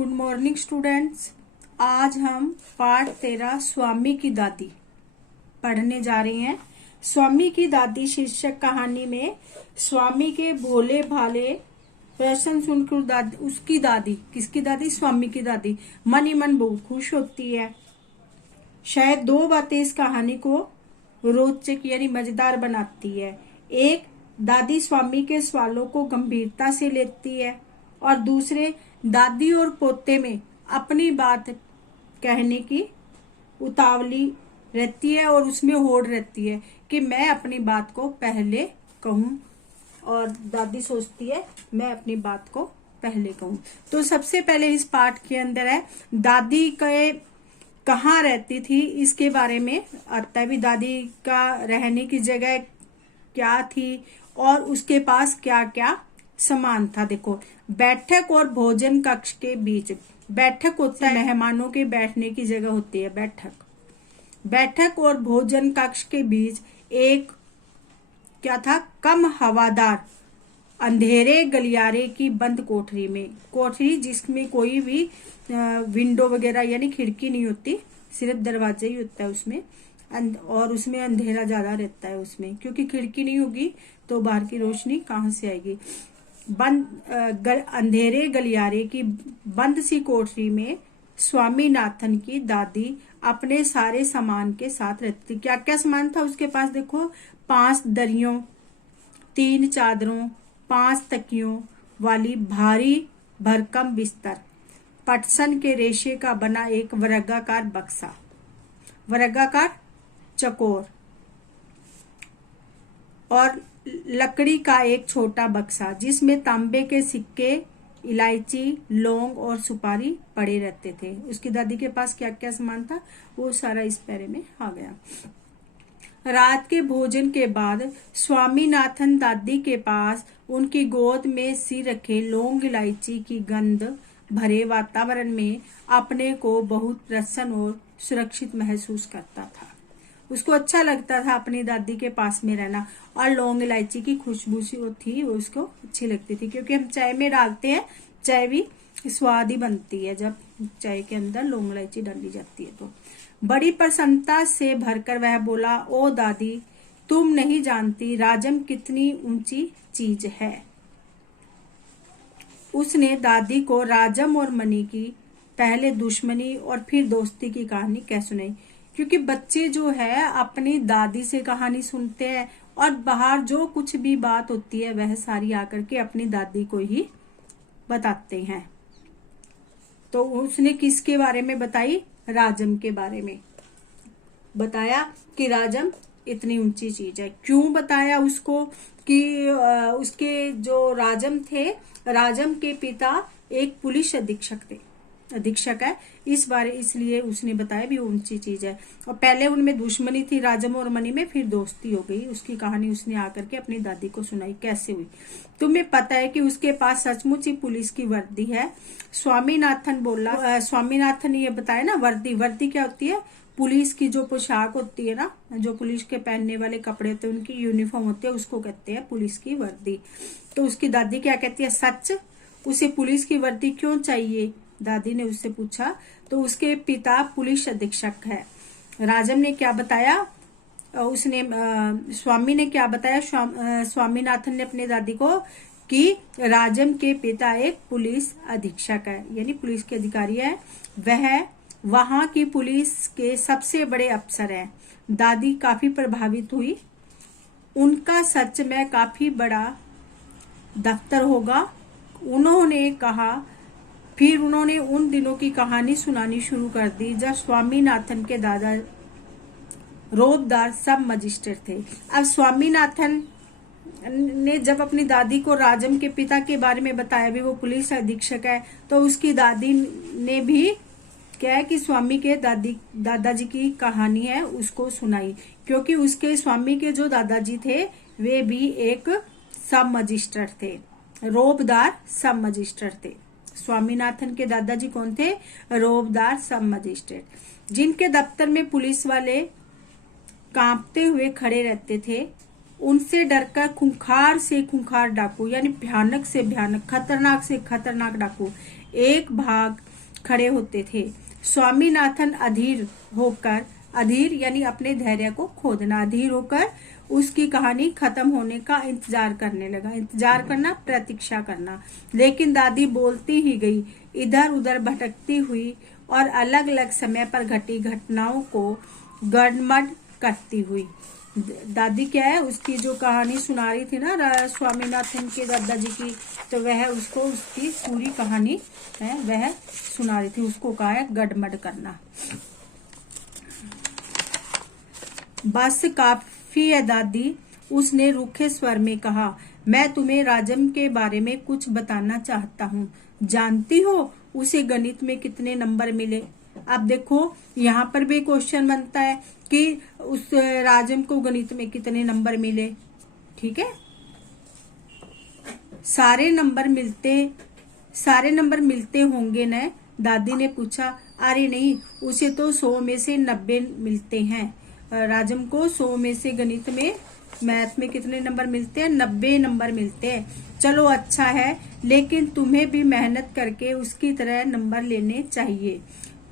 Good morning students. आज हम पाठ 13 स्वामी की दादी पढ़ने जा रहे हैं। स्वामी की दादी शीर्षक कहानी में स्वामी के भोले भाले प्रश्न सुनकर उसकी दादी, किसकी दादी? स्वामी की दादी मन ही मन बहुत खुश होती है। शायद दो बातें इस कहानी को रोचक यानी मजेदार बनाती है। एक, दादी स्वामी के सवालों को गंभीरता से लेती है और दूसरे, दादी और पोते में अपनी बात कहने की उतावली रहती है और उसमें होड़ रहती है कि मैं अपनी बात को पहले कहूं, और दादी सोचती है मैं अपनी बात को पहले कहूं। तो सबसे पहले इस पाठ के अंदर है दादी के कहाँ रहती थी, इसके बारे में आता है भी। दादी का रहने की जगह क्या थी और उसके पास क्या क्या सामान था। देखो, बैठक और भोजन कक्ष के बीच, बैठक होता है मेहमानों के बैठने की जगह होती है बैठक और भोजन कक्ष के बीच एक क्या था, कम हवादार अंधेरे गलियारे की बंद कोठरी में, कोठरी जिसमें कोई भी विंडो वगैरह यानी खिड़की नहीं होती, सिर्फ दरवाजा ही होता है उसमें, और उसमें अंधेरा ज्यादा रहता है उसमें, क्योंकि खिड़की नहीं होगी तो बाहर की रोशनी कहाँ से आएगी। अंधेरे गलियारे की बंद सी कोठरी में स्वामीनाथन की दादी अपने सारे सामान के साथ रहती। क्या क्या सामान था उसके पास? देखो, 5 दरियों, 3 चादरों, 5 तकियों वाली भारी भरकम बिस्तर, पटसन के रेशे का बना एक वर्गाकार बक्सा, वर्गाकार चकोर, और लकड़ी का एक छोटा बक्सा जिसमें तांबे के सिक्के, इलायची, लौंग और सुपारी पड़े रहते थे। उसकी दादी के पास क्या क्या सामान था वो सारा इस पैरे में आ गया। रात के भोजन के बाद स्वामीनाथन दादी के पास उनकी गोद में सी रखे लौंग इलायची की गंध भरे वातावरण में अपने को बहुत प्रसन्न और सुरक्षित महसूस करता था। उसको अच्छा लगता था अपनी दादी के पास में रहना, और लौंग इलायची की खुशबू सी थी वो उसको अच्छी लगती थी, क्योंकि हम चाय में डालते हैं, चाय भी स्वाद ही बनती है जब चाय के अंदर लौंग इलायची डाली जाती है। तो बड़ी प्रसन्नता से भरकर वह बोला, ओ दादी, तुम नहीं जानती राजम कितनी ऊंची चीज है। उसने दादी को राजम और मणि की पहले दुश्मनी और फिर दोस्ती की कहानी कह सुनाई, क्योंकि बच्चे जो है अपनी दादी से कहानी सुनते हैं और बाहर जो कुछ भी बात होती है वह सारी आकर के अपनी दादी को ही बताते हैं। तो उसने किसके बारे में बताई? राजम के बारे में बताया कि राजम इतनी ऊंची चीज है। क्यों बताया उसको? कि उसके जो राजम थे, राजम के पिता एक पुलिस अधीक्षक है, इस बारे इसलिए उसने बताया भी ऊंची चीज है। और पहले उनमें दुश्मनी थी राजम और मणि में, फिर दोस्ती हो गई। उसकी कहानी उसने आकर के अपनी दादी को सुनाई कैसे हुई। तुम्हें पता है कि उसके पास सचमुच ही पुलिस की वर्दी है? स्वामीनाथन बोला। स्वामीनाथन ने ये बताया ना, वर्दी क्या होती है? पुलिस की जो पोशाक होती है ना, जो पुलिस के पहनने वाले कपड़े होते हैं, उनकी यूनिफॉर्म होती है, उसको कहते हैं पुलिस की वर्दी। तो उसकी दादी क्या कहती है? सच? उसे पुलिस की वर्दी क्यों चाहिए? दादी ने उससे पूछा। तो उसके पिता पुलिस अधीक्षक है। राजम ने क्या बताया? उसने स्वामी ने क्या बताया? स्वामीनाथन ने अपने दादी को कि राजम के पिता एक पुलिस अधीक्षक है, यानी पुलिस के अधिकारी है, वह वहां की पुलिस के सबसे बड़े अफसर हैं। दादी काफी प्रभावित हुई। उनका सच में काफी बड़ा दफ्तर होगा, उन्होंने कहा। फिर उन्होंने उन दिनों की कहानी सुनानी शुरू कर दी जब स्वामीनाथन के दादा रोबदार सब मजिस्ट्रेट थे। अब स्वामीनाथन ने जब अपनी दादी को राजम के पिता के बारे में बताया, भी वो पुलिस अधीक्षक है, तो उसकी दादी ने भी क्या है कि स्वामी के दादाजी की कहानी है उसको सुनाई, क्योंकि उसके स्वामी के जो दादाजी थे वे भी एक सब मजिस्ट्रेट थे, रोबदार सब मजिस्ट्रेट थे। स्वामीनाथन के दादाजी कौन थे? रोबदार सब मजिस्ट्रेट, जिनके दफ्तर में पुलिस वाले कांपते हुए खड़े रहते थे। उनसे डरकर खूंखार से खूंखार डाकू, यानी भयानक से भयानक, खतरनाक से खतरनाक डाकू एक भाग खड़े होते थे। स्वामीनाथन अधीर यानी अपने धैर्य को खोदना, अधीर होकर उसकी कहानी खत्म होने का इंतजार करने लगा। इंतजार करना, प्रतीक्षा करना। लेकिन दादी बोलती ही गई, इधर उधर भटकती हुई और अलग अलग समय पर घटी घटनाओं को गड़मड़ करती हुई। दादी क्या है, उसकी जो कहानी सुना रही थी ना स्वामीनाथन के दादाजी की, तो वह उसको उसकी पूरी कहानी है वह सुना रही थी। उसको कहा है गड़मड़ करना। बस काफी है दादी, उसने रूखे स्वर में कहा। मैं तुम्हें राजम के बारे में कुछ बताना चाहता हूँ। जानती हो उसे गणित में कितने नंबर मिले? अब देखो यहाँ पर भी क्वेश्चन बनता है कि उस राजम को गणित में कितने नंबर मिले। ठीक है, सारे नंबर मिलते होंगे न? दादी ने पूछा। अरे नहीं, उसे तो 100 में से 90 मिलते हैं। राजम को 100 में से गणित में, मैथ में कितने नंबर मिलते हैं? 90 नंबर मिलते हैं। चलो अच्छा है, लेकिन तुम्हें भी मेहनत करके उसकी तरह नंबर लेने चाहिए।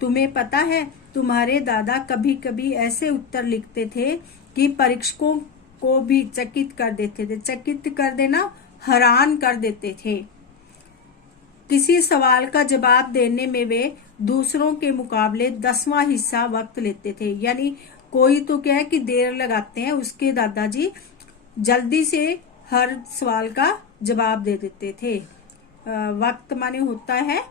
तुम्हें पता है, तुम्हारे दादा कभी कभी ऐसे उत्तर लिखते थे कि परीक्षकों को भी चकित कर देते थे। चकित कर देना, हैरान कर देते थे। किसी सवाल का जवाब देने में वे दूसरों के मुकाबले 10वां हिस्सा वक्त लेते थे। यानी कोई तो क्या है कि देर लगाते हैं, उसके दादाजी जल्दी से हर सवाल का जवाब दे देते थे। वक्त माने होता है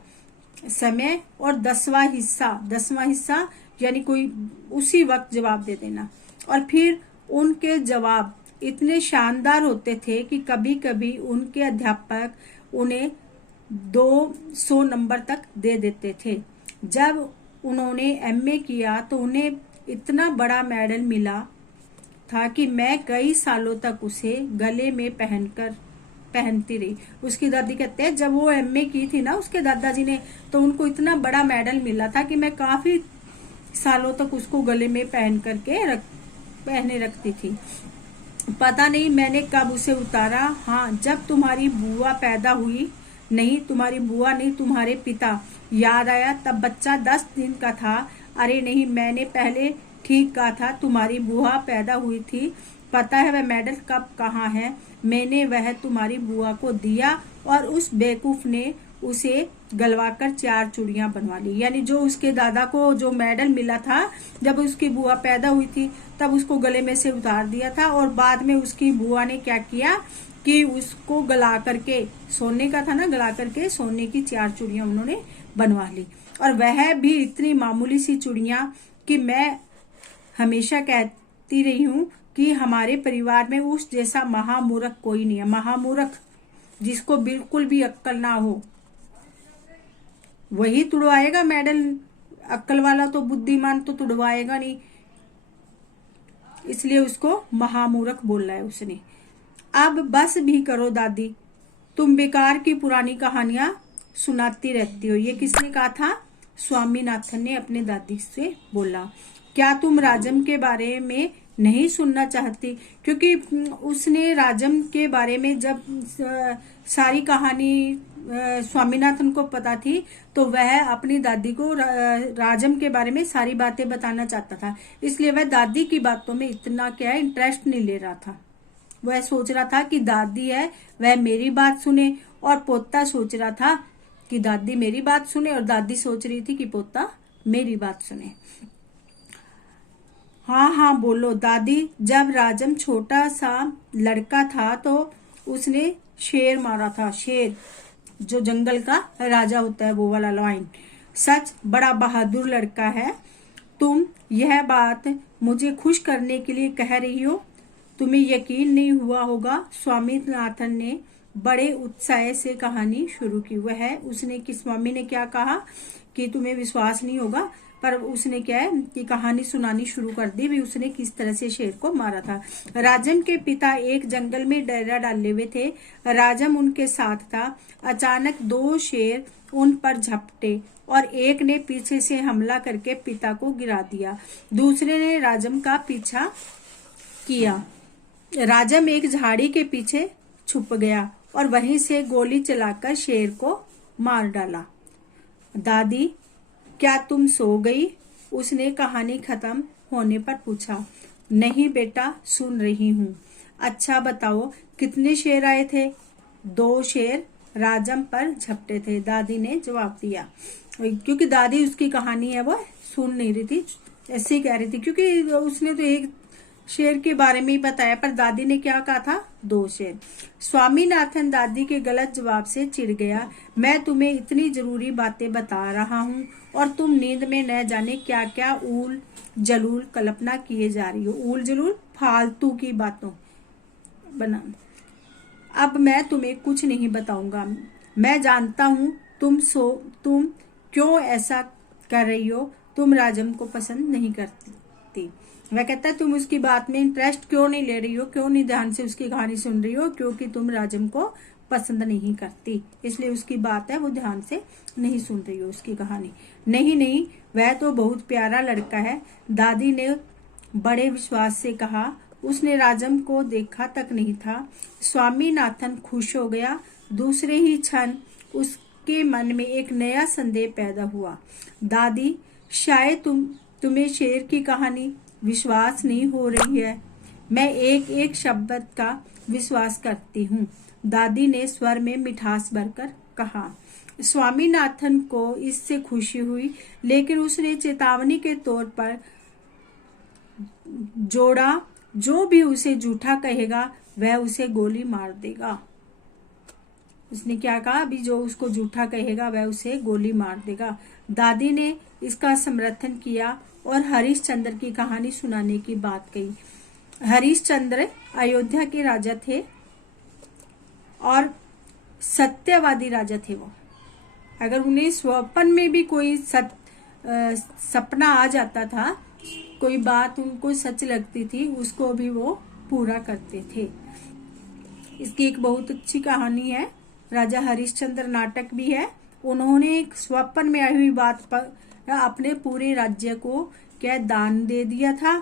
समय, और 10वां हिस्सा यानी कोई उसी वक्त जवाब दे देना। और फिर उनके जवाब इतने शानदार होते थे कि कभी कभी उनके अध्यापक उन्हें 200 नंबर तक दे देते थे। जब उन्होंने एमए किया तो उन्हें इतना बड़ा मेडल मिला था कि मैं कई सालों तक उसे गले में पहनती रही। उसकी दादी कहते हैं जब वो एमए की थी ना उसके दादाजी ने, तो उनको इतना बड़ा मेडल मिला था कि मैं काफी सालों तक उसको गले में पहने रखती थी। पता नहीं मैंने कब उसे उतारा। हाँ, जब तुम्हारी बुआ पैदा हुई। नहीं, तुम्हारी बुआ नहीं, तुम्हारे पिता। याद आया, तब बच्चा 10 दिन का था। अरे नहीं, मैंने पहले ठीक कहा था, तुम्हारी बुआ पैदा हुई थी। पता है वह मेडल कब कहाँ है? मैंने वह तुम्हारी बुआ को दिया और उस बेवकूफ ने उसे गलवाकर 4 चूड़ियां बनवा ली। यानी जो उसके दादा को जो मेडल मिला था जब उसकी बुआ पैदा हुई थी, तब उसको गले में से उतार दिया था, और बाद में उसकी बुआ ने क्या किया कि उसको गला करके, सोने का था ना, गला करके सोने की 4 चूड़ियां उन्होंने बनवा ली। और वह भी इतनी मामूली सी चूड़ियां कि मैं हमेशा कहती रही हूँ कि हमारे परिवार में उस जैसा महामूर्ख कोई नहीं है। महामूर्ख, जिसको बिल्कुल भी अक्ल ना हो, वही तुड़वाएगा मेडल। अक्ल वाला तो, बुद्धिमान तो तुड़वाएगा नहीं, इसलिए उसको महामूर्ख बोला है उसने। अब बस भी करो दादी, तुम बेकार की पुरानी कहानियां सुनाती रहती हो। ये किसने कहा था? स्वामीनाथन ने अपने दादी से बोला। क्या तुम राजम के बारे में नहीं सुनना चाहती? क्योंकि उसने राजम के बारे में जब सारी कहानी स्वामीनाथन को पता थी, तो वह अपनी दादी को राजम के बारे में सारी बातें बताना चाहता था। इसलिए वह दादी की बातों में इतना क्या है इंटरेस्ट नहीं ले रहा था। वह सोच रहा था कि दादी है वह मेरी बात सुने, और पोता सोच रहा था कि दादी मेरी बात सुने, और दादी सोच रही थी कि पोता मेरी बात सुने। हाँ हाँ बोलो दादी। जब राजम छोटा सा लड़का था तो उसने शेर मारा था। शेर जो जंगल का राजा होता है, वो वाला लाइन। सच बड़ा बहादुर लड़का है। तुम यह बात मुझे खुश करने के लिए कह रही हो? तुम्हें यकीन नहीं हुआ होगा। स्वामीनाथन ने बड़े उत्साह से कहानी शुरू की। वह उसने कि स्वामी ने क्या कहा कि तुम्हें विश्वास नहीं होगा, पर उसने क्या है कि कहानी सुनानी शुरू कर दी भी उसने किस तरह से शेर को मारा था। राजम के पिता एक जंगल में डेरा डाले हुए थे। राजम उनके साथ था। अचानक 2 शेर उन पर झपटे और एक ने पीछे से हमला करके पिता को गिरा दिया। दूसरे ने राजम का पीछा किया। राजम एक झाड़ी के पीछे छुप गया और वहीं से गोली चलाकर शेर को मार डाला। दादी क्या तुम सो गई? उसने कहानी खत्म होने पर पूछा। नहीं बेटा, सुन रही हूँ। अच्छा बताओ, कितने शेर आए थे? 2 शेर राजम पर झपटे थे, दादी ने जवाब दिया। क्योंकि दादी उसकी कहानी है वो सुन नहीं रही थी, ऐसे ही कह रही थी, क्योंकि उसने तो एक शेर के बारे में ही बताया, पर दादी ने क्या कहा था? 2 शेर। स्वामीनाथन दादी के गलत जवाब से चिढ़ गया। मैं तुम्हें इतनी जरूरी बातें बता रहा हूँ और तुम नींद में न जाने क्या क्या ऊल जलूल कल्पना किए जा रही हो। ऊल जलूल फालतू की बातों बना। अब मैं तुम्हें कुछ नहीं बताऊंगा। मैं जानता हूँ तुम क्यों ऐसा कर रही हो। तुम राजम को पसंद नहीं करती। वह कहता है तुम उसकी बात में इंटरेस्ट क्यों नहीं ले रही हो, क्यों नहीं ध्यान से उसकी कहानी सुन रही हो? क्योंकि तुम राजम को पसंद नहीं करती, इसलिए उसकी बात है वो ध्यान से नहीं सुन रही हो उसकी कहानी। नहीं नहीं, वह तो बहुत प्यारा लड़का है, दादी ने बड़े विश्वास से कहा। उसने राजम को देखा तक नहीं था। स्वामीनाथन खुश हो गया। दूसरे ही क्षण उसके मन में एक नया संदेह पैदा हुआ। दादी, शायद तुम्हें शेर की कहानी विश्वास नहीं हो रही है। मैं एक एक शब्द का विश्वास करती हूँ, दादी ने स्वर में मिठास भरकर कहा। स्वामीनाथन को इससे खुशी हुई, लेकिन उसने चेतावनी के तौर पर जोड़ा, जो भी उसे झूठा कहेगा वह उसे गोली मार देगा। उसने क्या कहा? अभी जो उसको झूठा कहेगा वह उसे गोली मार देगा। दादी ने इसका समर्थन किया और हरिश्चंद्र की कहानी सुनाने की बात कही। हरिश्चंद्र अयोध्या के राजा थे और सत्यवादी राजा थे वो। अगर उन्हें स्वप्न में भी कोई सपना आ जाता था, कोई बात उनको सच लगती थी, उसको भी वो पूरा करते थे। इसकी एक बहुत अच्छी कहानी है, राजा हरिश्चंद्र नाटक भी है। उन्होंने एक स्वप्न में आई हुई बात पर अपने पूरे राज्य को क्या दान दे दिया था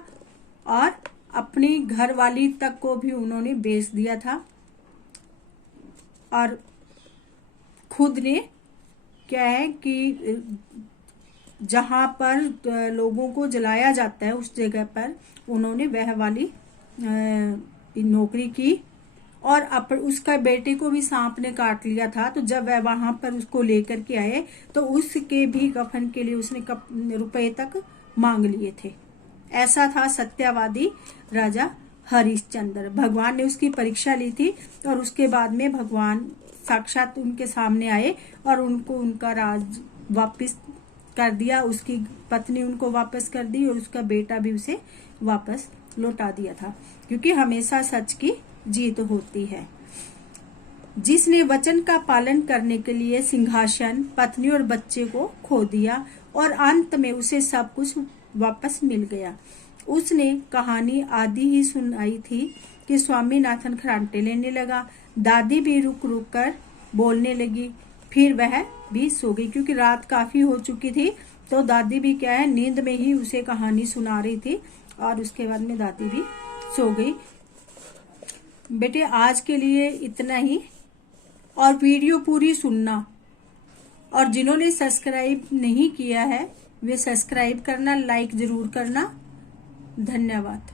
और अपनी घरवाली तक को भी उन्होंने बेच दिया था और खुद ने क्या है कि जहां पर लोगों को जलाया जाता है उस जगह पर उन्होंने वह वाली नौकरी की और उसका बेटे को भी सांप ने काट लिया था। तो जब वह वहां पर उसको लेकर के आए तो उसके भी कफन के लिए उसने रुपए तक मांग लिए थे। ऐसा था सत्यवादी राजा हरिश्चंद्र। भगवान ने उसकी परीक्षा ली थी और उसके बाद में भगवान साक्षात उनके सामने आए और उनको उनका राज वापस कर दिया। उसकी पत्नी उनको वापस कर दी और उसका बेटा भी उसे वापस लौटा दिया था, क्योंकि हमेशा सच की जीत होती है। जिसने वचन का पालन करने के लिए सिंहासन, पत्नी और बच्चे को खो दिया और अंत में उसे सब कुछ वापस मिल गया। उसने कहानी आधी ही सुनाई थी कि स्वामीनाथन खरांटे लेने लगा। दादी भी रुक रुक कर बोलने लगी, फिर वह भी सो गई, क्योंकि रात काफी हो चुकी थी। तो दादी भी क्या है, नींद में ही उसे कहानी सुना रही थी और उसके बाद में दादी भी सो गई। बेटे आज के लिए इतना ही, और वीडियो पूरी सुनना, और जिन्होंने सब्सक्राइब नहीं किया है वे सब्सक्राइब करना, लाइक जरूर करना। धन्यवाद।